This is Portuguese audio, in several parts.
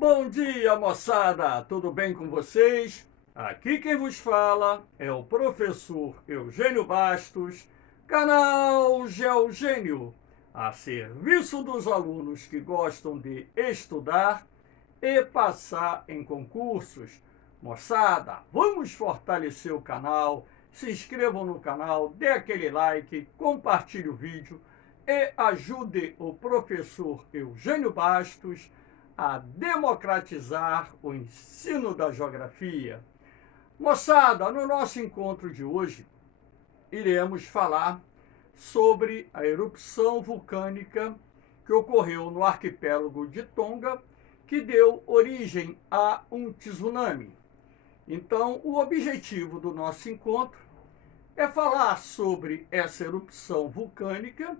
Bom dia, moçada! Tudo bem com vocês? Aqui quem vos fala é o professor Eugênio Bastos, canal Geogênio, a serviço dos alunos que gostam de estudar e passar em concursos. Moçada, vamos fortalecer o canal, se inscrevam no canal, dê aquele like, compartilhe o vídeo e ajude o professor Eugênio Bastos a democratizar o ensino da geografia. Moçada, no nosso encontro de hoje, iremos falar sobre a erupção vulcânica que ocorreu no arquipélago de Tonga, que deu origem a um tsunami. Então, o objetivo do nosso encontro é falar sobre essa erupção vulcânica,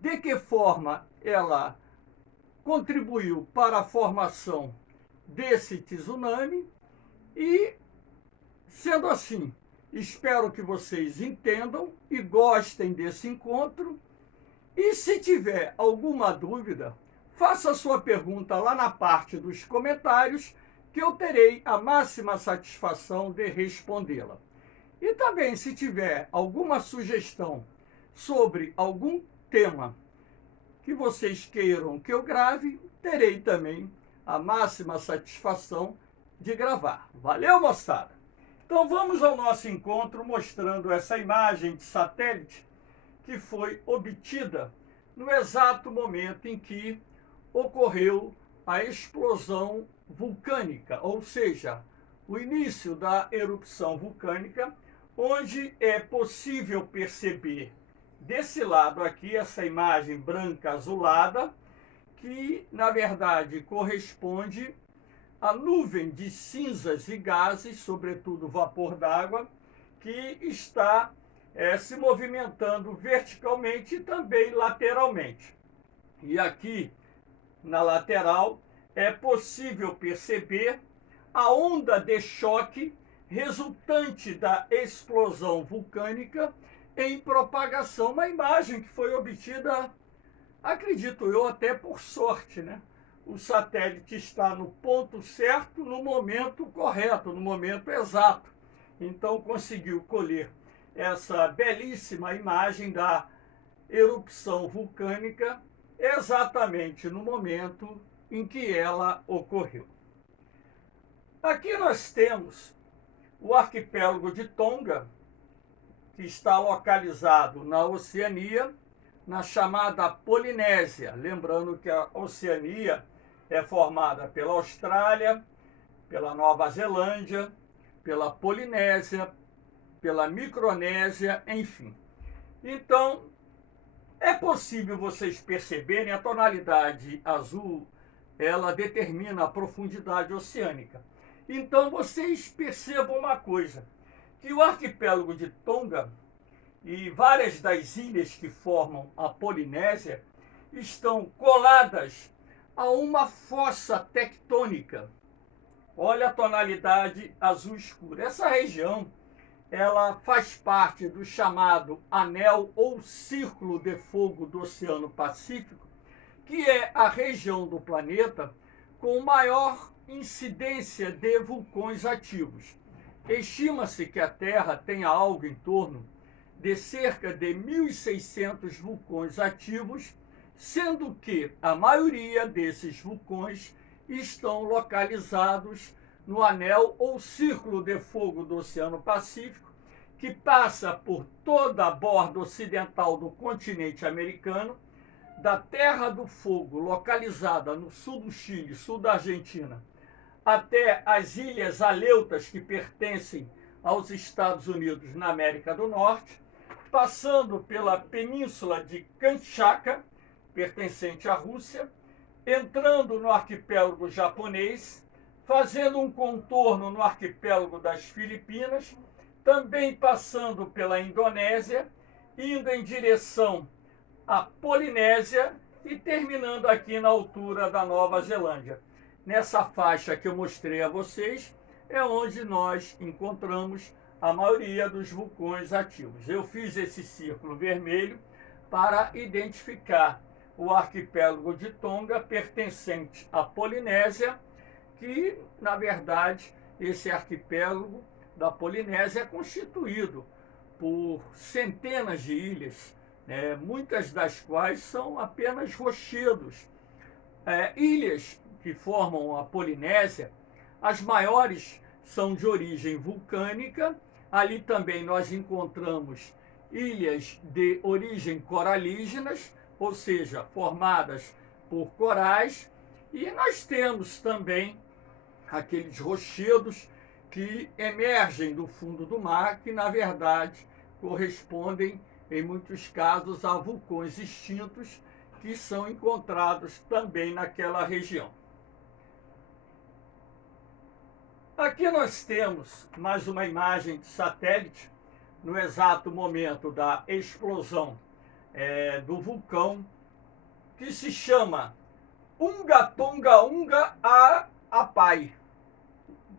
de que forma ela contribuiu para a formação desse tsunami e, sendo assim, espero que vocês entendam e gostem desse encontro. E se tiver alguma dúvida, faça sua pergunta lá na parte dos comentários, que eu terei a máxima satisfação de respondê-la. E também, se tiver alguma sugestão sobre algum tema que vocês queiram que eu grave, terei também a máxima satisfação de gravar. Valeu, moçada? Então vamos ao nosso encontro mostrando essa imagem de satélite que foi obtida no exato momento em que ocorreu a explosão vulcânica, ou seja, o início da erupção vulcânica, onde é possível perceber desse lado aqui, essa imagem branca azulada, que na verdade corresponde à nuvem de cinzas e gases, sobretudo vapor d'água, que está se movimentando verticalmente e também lateralmente. E aqui na lateral é possível perceber a onda de choque resultante da explosão vulcânica em propagação, uma imagem que foi obtida, acredito eu, até por sorte, né? O satélite está no ponto certo, no momento correto, no momento exato. Então conseguiu colher essa belíssima imagem da erupção vulcânica exatamente no momento em que ela ocorreu. Aqui nós temos o arquipélago de Tonga, que está localizado na Oceania, na chamada Polinésia. Lembrando que a Oceania é formada pela Austrália, pela Nova Zelândia, pela Polinésia, pela Micronésia, enfim. Então, é possível vocês perceberem a tonalidade azul, ela determina a profundidade oceânica. Então, vocês percebam uma coisa, que o arquipélago de Tonga e várias das ilhas que formam a Polinésia estão coladas a uma fossa tectônica. Olha a tonalidade azul escura. Essa região, ela faz parte do chamado Anel ou Círculo de Fogo do Oceano Pacífico, que é a região do planeta com maior incidência de vulcões ativos. Estima-se que a Terra tenha algo em torno de cerca de 1.600 vulcões ativos, sendo que a maioria desses vulcões estão localizados no Anel ou Círculo de Fogo do Oceano Pacífico, que passa por toda a borda ocidental do continente americano, da Terra do Fogo, localizada no sul do Chile, sul da Argentina, até as Ilhas Aleutas, que pertencem aos Estados Unidos na América do Norte, passando pela Península de Kamchatka, pertencente à Rússia, entrando no arquipélago japonês, fazendo um contorno no arquipélago das Filipinas, também passando pela Indonésia, indo em direção à Polinésia e terminando aqui na altura da Nova Zelândia. Nessa faixa que eu mostrei a vocês, é onde nós encontramos a maioria dos vulcões ativos. Eu fiz esse círculo vermelho para identificar o arquipélago de Tonga, pertencente à Polinésia, que, na verdade, esse arquipélago da Polinésia é constituído por centenas de ilhas, né, muitas das quais são apenas rochedos. Ilhas que formam a Polinésia, as maiores são de origem vulcânica. Ali também nós encontramos ilhas de origem coralígenas, ou seja, formadas por corais, e nós temos também aqueles rochedos que emergem do fundo do mar, que na verdade correspondem, em muitos casos, a vulcões extintos que são encontrados também naquela região. Aqui nós temos mais uma imagem de satélite, no exato momento da explosão do vulcão, que se chama Unga Tonga Unga Apai.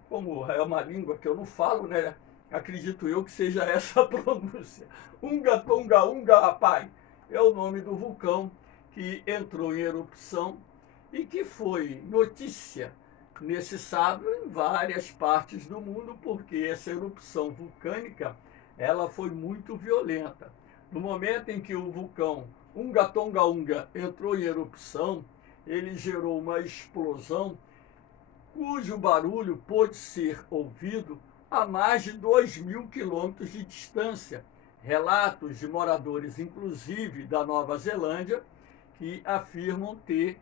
Como é uma língua que eu não falo, né? Acredito eu que seja essa a pronúncia. Unga Tonga Unga Apai é o nome do vulcão que entrou em erupção e que foi notícia nesse sábado em várias partes do mundo, porque essa erupção vulcânica ela foi muito violenta. No momento em que o vulcão Unga Tonga Unga entrou em erupção, ele gerou uma explosão cujo barulho pôde ser ouvido a mais de 2.000 quilômetros de distância. Relatos de moradores, inclusive da Nova Zelândia, que afirmam ter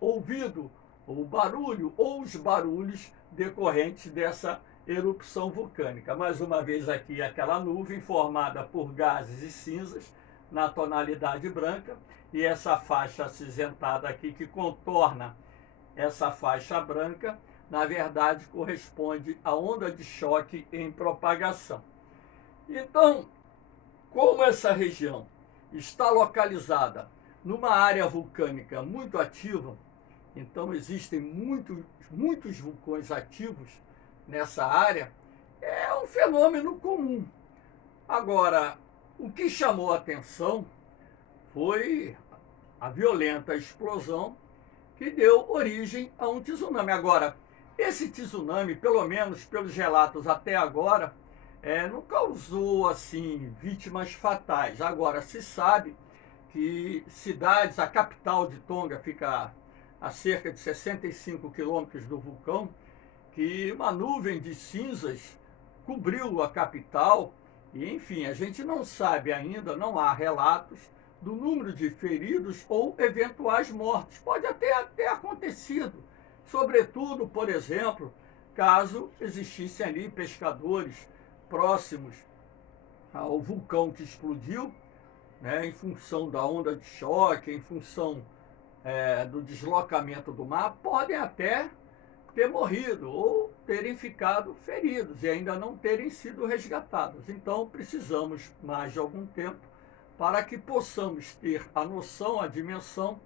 ouvido o barulho ou os barulhos decorrentes dessa erupção vulcânica. Mais uma vez aqui aquela nuvem formada por gases e cinzas na tonalidade branca, e essa faixa acinzentada aqui que contorna essa faixa branca, na verdade corresponde à onda de choque em propagação. Então, como essa região está localizada numa área vulcânica muito ativa, então existem muitos vulcões ativos nessa área, é um fenômeno comum. Agora, o que chamou a atenção foi a violenta explosão que deu origem a um tsunami. Agora, esse tsunami, pelo menos pelos relatos até agora, não causou assim vítimas fatais. Agora, se sabe que cidades, a capital de Tonga fica a cerca de 65 quilômetros do vulcão, que uma nuvem de cinzas cobriu a capital, e enfim, a gente não sabe ainda, não há relatos do número de feridos ou eventuais mortes. Pode até ter acontecido, sobretudo, por exemplo, caso existissem ali pescadores próximos ao vulcão que explodiu, né, em função da onda de choque, em função do deslocamento do mar, podem até ter morrido ou terem ficado feridos e ainda não terem sido resgatados. Então, precisamos mais de algum tempo para que possamos ter a noção, a dimensão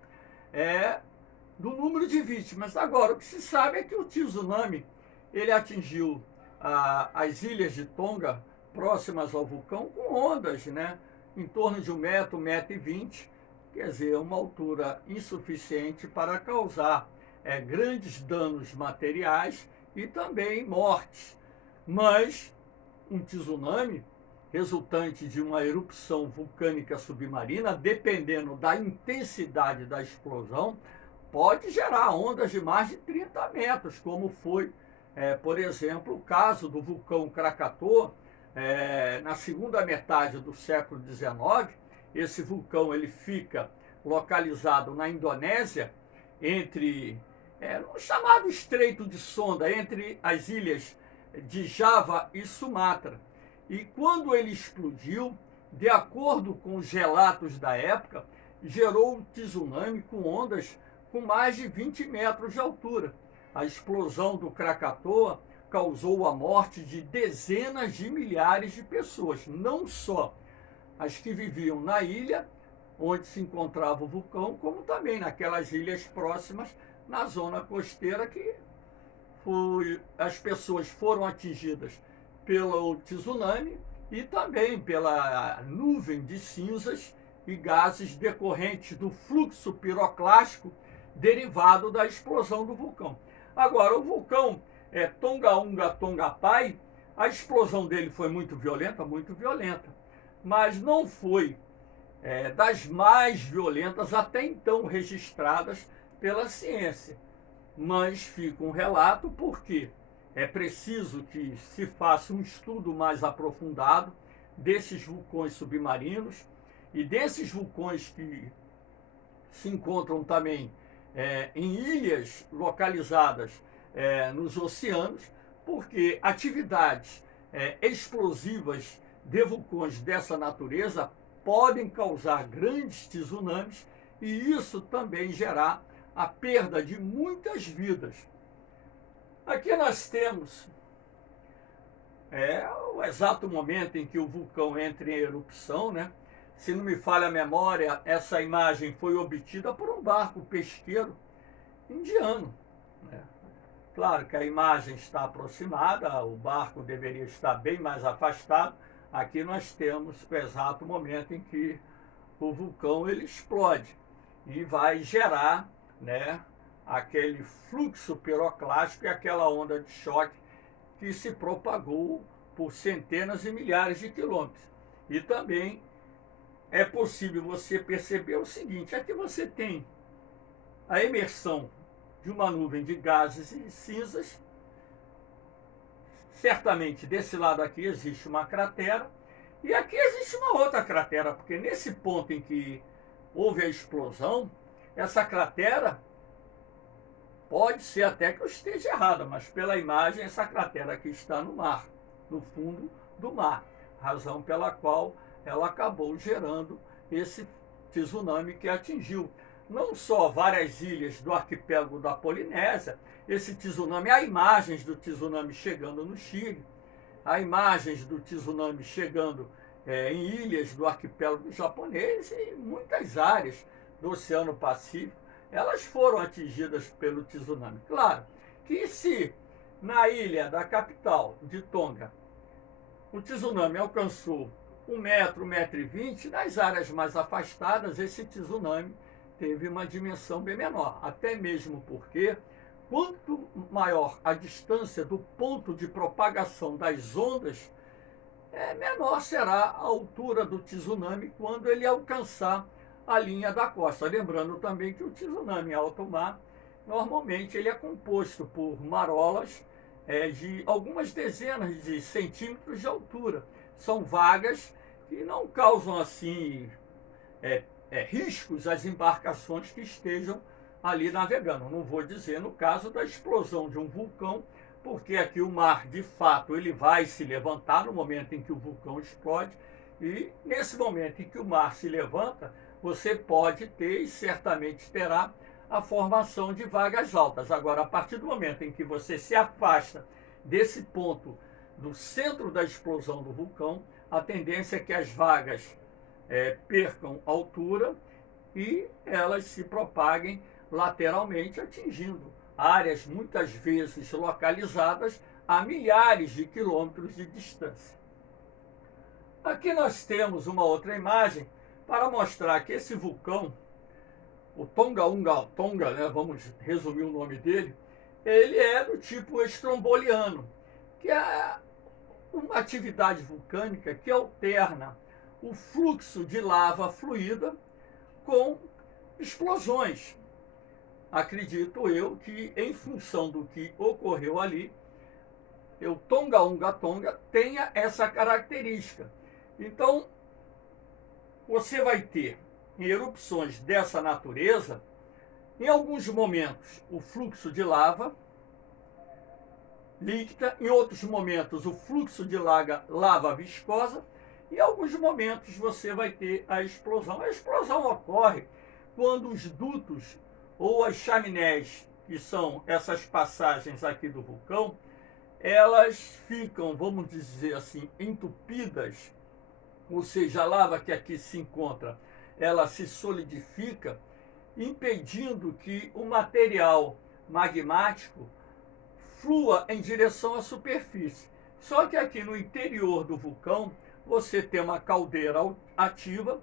do número de vítimas. Agora, o que se sabe é que o tsunami ele atingiu as ilhas de Tonga, próximas ao vulcão, com ondas, né, em torno de 1 metro, 1,20 m, quer dizer, uma altura insuficiente para causar grandes danos materiais e também mortes. Mas um tsunami resultante de uma erupção vulcânica submarina, dependendo da intensidade da explosão, pode gerar ondas de mais de 30 metros, como foi, por exemplo, o caso do vulcão Krakatoa, na segunda metade do século XIX. Esse vulcão ele fica localizado na Indonésia, entre no chamado Estreito de Sonda, entre as ilhas de Java e Sumatra. E quando ele explodiu, de acordo com os relatos da época, gerou um tsunami com ondas com mais de 20 metros de altura. A explosão do Krakatoa causou a morte de dezenas de milhares de pessoas, não só as que viviam na ilha onde se encontrava o vulcão, como também naquelas ilhas próximas, na zona costeira, que as pessoas foram atingidas pelo tsunami e também pela nuvem de cinzas e gases decorrentes do fluxo piroclástico derivado da explosão do vulcão. Agora, o vulcão Tongaunga Tongapai, a explosão dele foi muito violenta, mas não foi das mais violentas até então registradas pela ciência. Mas fica um relato porque é preciso que se faça um estudo mais aprofundado desses vulcões submarinos e desses vulcões que se encontram também em ilhas localizadas nos oceanos, porque atividades explosivas de vulcões dessa natureza podem causar grandes tsunamis e isso também gerar a perda de muitas vidas. Aqui nós temos o exato momento em que o vulcão entra em erupção, né? Se não me falha a memória, essa imagem foi obtida por um barco pesqueiro indiano, né? Claro que a imagem está aproximada, o barco deveria estar bem mais afastado. Aqui nós temos o exato momento em que o vulcão ele explode e vai gerar, né, aquele fluxo piroclástico e aquela onda de choque que se propagou por centenas e milhares de quilômetros. E também é possível você perceber o seguinte, aqui você tem a emersão de uma nuvem de gases e cinzas. Certamente desse lado aqui existe uma cratera e aqui existe uma outra cratera, porque nesse ponto em que houve a explosão, essa cratera pode ser até que eu esteja errada, mas pela imagem essa cratera aqui está no mar, no fundo do mar, razão pela qual ela acabou gerando esse tsunami que atingiu não só várias ilhas do arquipélago da Polinésia, esse tsunami, há imagens do tsunami chegando no Chile, há imagens do tsunami chegando em ilhas do arquipélago japonês e muitas áreas do Oceano Pacífico, elas foram atingidas pelo tsunami. Claro que se na ilha da capital de Tonga o tsunami alcançou 1 metro, 1,20 m, nas áreas mais afastadas esse tsunami teve uma dimensão bem menor, até mesmo porque quanto maior a distância do ponto de propagação das ondas, menor será a altura do tsunami quando ele alcançar a linha da costa. Lembrando também que o tsunami em alto mar, normalmente ele é composto por marolas de algumas dezenas de centímetros de altura. São vagas que não causam assim riscos às embarcações que estejam ali navegando. Não vou dizer no caso da explosão de um vulcão, porque aqui o mar, de fato, ele vai se levantar no momento em que o vulcão explode, e nesse momento em que o mar se levanta, você pode ter e certamente terá a formação de vagas altas. Agora, a partir do momento em que você se afasta desse ponto do centro da explosão do vulcão, a tendência é que as vagas percam altura e elas se propaguem lateralmente, atingindo áreas muitas vezes localizadas a milhares de quilômetros de distância. Aqui nós temos uma outra imagem para mostrar que esse vulcão, o Tongaunga Tonga, né, vamos resumir o nome dele, ele é do tipo estromboliano, que é uma atividade vulcânica que alterna o fluxo de lava fluida com explosões. Acredito eu que, em função do que ocorreu ali, o Tongaunga Tonga tenha essa característica. Então, você vai ter em erupções dessa natureza, em alguns momentos, o fluxo de lava líquida, em outros momentos, o fluxo de lava viscosa, e em alguns momentos você vai ter a explosão. A explosão ocorre quando os dutos ou as chaminés, que são essas passagens aqui do vulcão, elas ficam, vamos dizer assim, entupidas, ou seja, a lava que aqui se encontra, ela se solidifica, impedindo que o material magmático flua em direção à superfície. Só que aqui no interior do vulcão, você tem uma caldeira ativa,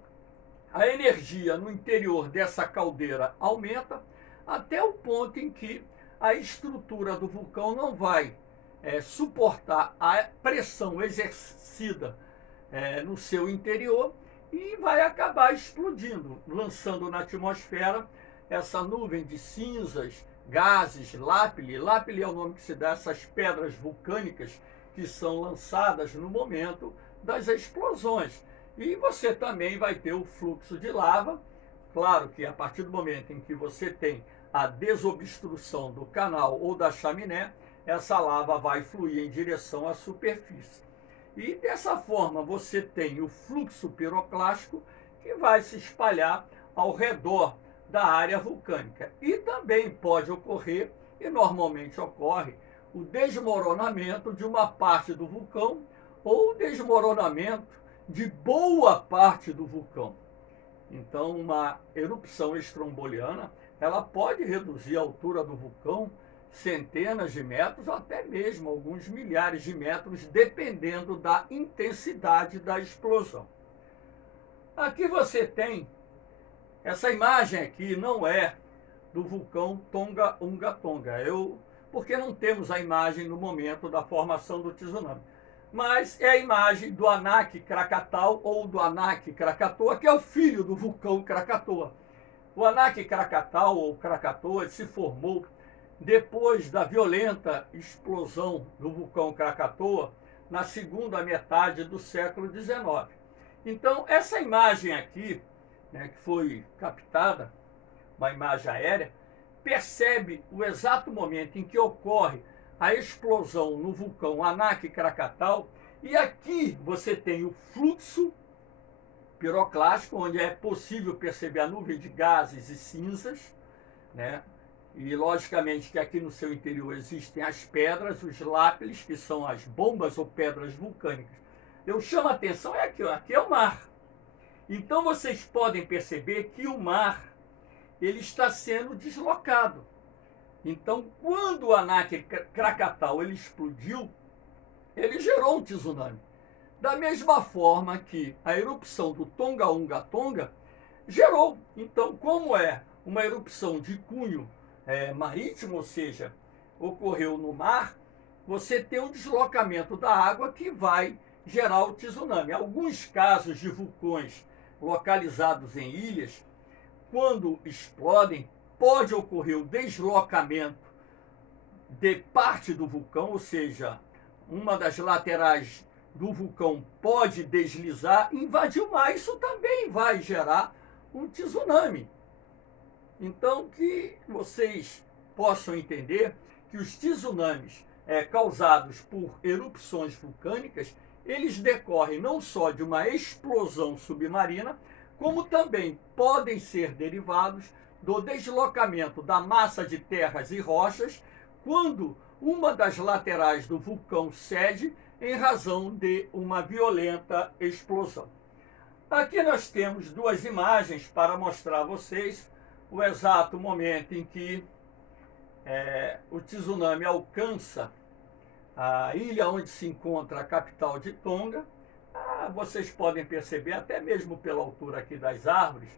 a energia no interior dessa caldeira aumenta, até o ponto em que a estrutura do vulcão não vai suportar a pressão exercida no seu interior e vai acabar explodindo, lançando na atmosfera essa nuvem de cinzas, gases, lápile. Lápile é o nome que se dá a essas pedras vulcânicas que são lançadas no momento das explosões. E você também vai ter o fluxo de lava. Claro que a partir do momento em que você tem a desobstrução do canal ou da chaminé, essa lava vai fluir em direção à superfície. E dessa forma você tem o fluxo piroclástico que vai se espalhar ao redor da área vulcânica. E também pode ocorrer, e normalmente ocorre, o desmoronamento de uma parte do vulcão ou o desmoronamento de boa parte do vulcão. Então, uma erupção estromboliana, ela pode reduzir a altura do vulcão centenas de metros, ou até mesmo alguns milhares de metros, dependendo da intensidade da explosão. Aqui você tem, essa imagem aqui não é do vulcão Tonga-Unga-Tonga, porque não temos a imagem no momento da formação do tsunami. Mas é a imagem do Anak Krakatau ou do Anak Krakatoa, que é o filho do vulcão Krakatoa. O Anak Krakatau ou Krakatoa se formou depois da violenta explosão do vulcão Krakatoa na segunda metade do século XIX. Então, essa imagem aqui, que foi captada, uma imagem aérea, percebe o exato momento em que ocorre a explosão no vulcão Anak Krakatau, e aqui você tem o fluxo piroclástico, onde é possível perceber a nuvem de gases e cinzas, E logicamente que aqui no seu interior existem as pedras, os lápiles, que são as bombas ou pedras vulcânicas. Eu chamo a atenção, aqui é o mar. Então vocês podem perceber que o mar ele está sendo deslocado. Então, quando o Anak Krakatau ele explodiu, ele gerou um tsunami. Da mesma forma que a erupção do Tonga-Unga-Tonga gerou. Então, como é uma erupção de cunho marítimo, ou seja, ocorreu no mar, você tem um deslocamento da água que vai gerar o tsunami. Alguns casos de vulcões localizados em ilhas, quando explodem, pode ocorrer o deslocamento de parte do vulcão, ou seja, uma das laterais do vulcão pode deslizar, invadir o mar. Isso também vai gerar um tsunami. Então, que vocês possam entender que os tsunamis causados por erupções vulcânicas, eles decorrem não só de uma explosão submarina, como também podem ser derivados do deslocamento da massa de terras e rochas quando uma das laterais do vulcão cede em razão de uma violenta explosão. Aqui nós temos duas imagens para mostrar a vocês o exato momento em que o tsunami alcança a ilha onde se encontra a capital de Tonga. Vocês podem perceber, até mesmo pela altura aqui das árvores,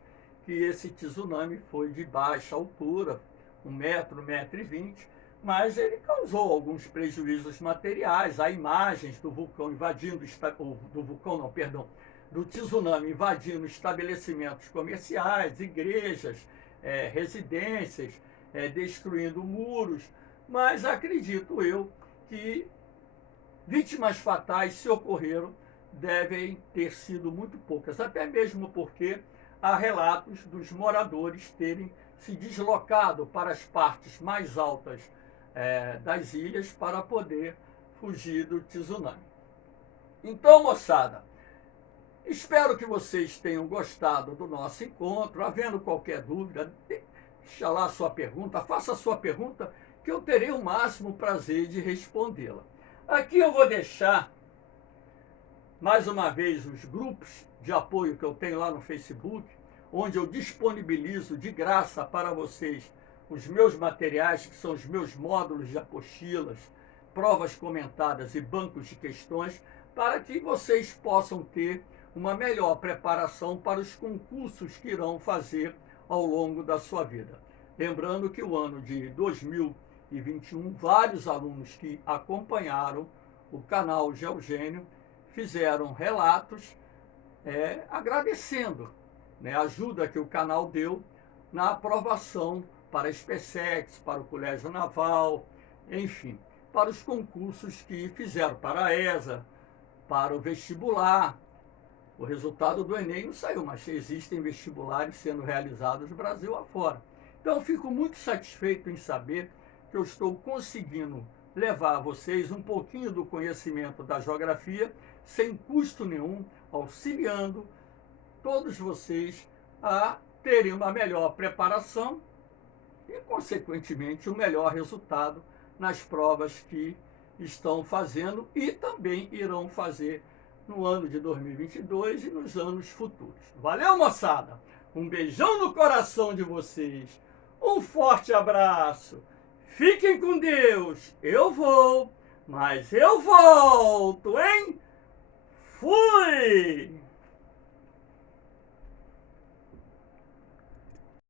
que esse tsunami foi de baixa altura, 1 metro, 1,20 m, mas ele causou alguns prejuízos materiais. Há imagens do vulcão invadindo, do tsunami invadindo estabelecimentos comerciais, igrejas, residências, destruindo muros, mas acredito eu que vítimas fatais, se ocorreram, devem ter sido muito poucas, até mesmo porque há relatos dos moradores terem se deslocado para as partes mais altas das ilhas para poder fugir do tsunami. Então, moçada, espero que vocês tenham gostado do nosso encontro. Havendo qualquer dúvida, deixa lá a sua pergunta, faça a sua pergunta, que eu terei o máximo prazer de respondê-la. Aqui eu vou deixar, mais uma vez, os grupos de apoio que eu tenho lá no Facebook, onde eu disponibilizo de graça para vocês os meus materiais, que são os meus módulos de apostilas, provas comentadas e bancos de questões, para que vocês possam ter uma melhor preparação para os concursos que irão fazer ao longo da sua vida. Lembrando que o ano de 2020 2021, vários alunos que acompanharam o canal Geogênio fizeram relatos agradecendo, né, a ajuda que o canal deu na aprovação para a SpaceX, para o Colégio Naval, enfim, para os concursos que fizeram, para a ESA, para o vestibular. O resultado do Enem não saiu, mas existem vestibulares sendo realizados no Brasil afora. Então, eu fico muito satisfeito em saber que eu estou conseguindo levar a vocês um pouquinho do conhecimento da geografia, sem custo nenhum, auxiliando todos vocês a terem uma melhor preparação e, consequentemente, um melhor resultado nas provas que estão fazendo e também irão fazer no ano de 2022 e nos anos futuros. Valeu, moçada! Um beijão no coração de vocês. Um forte abraço. Fiquem com Deus. Eu vou, mas eu volto, hein? Fui!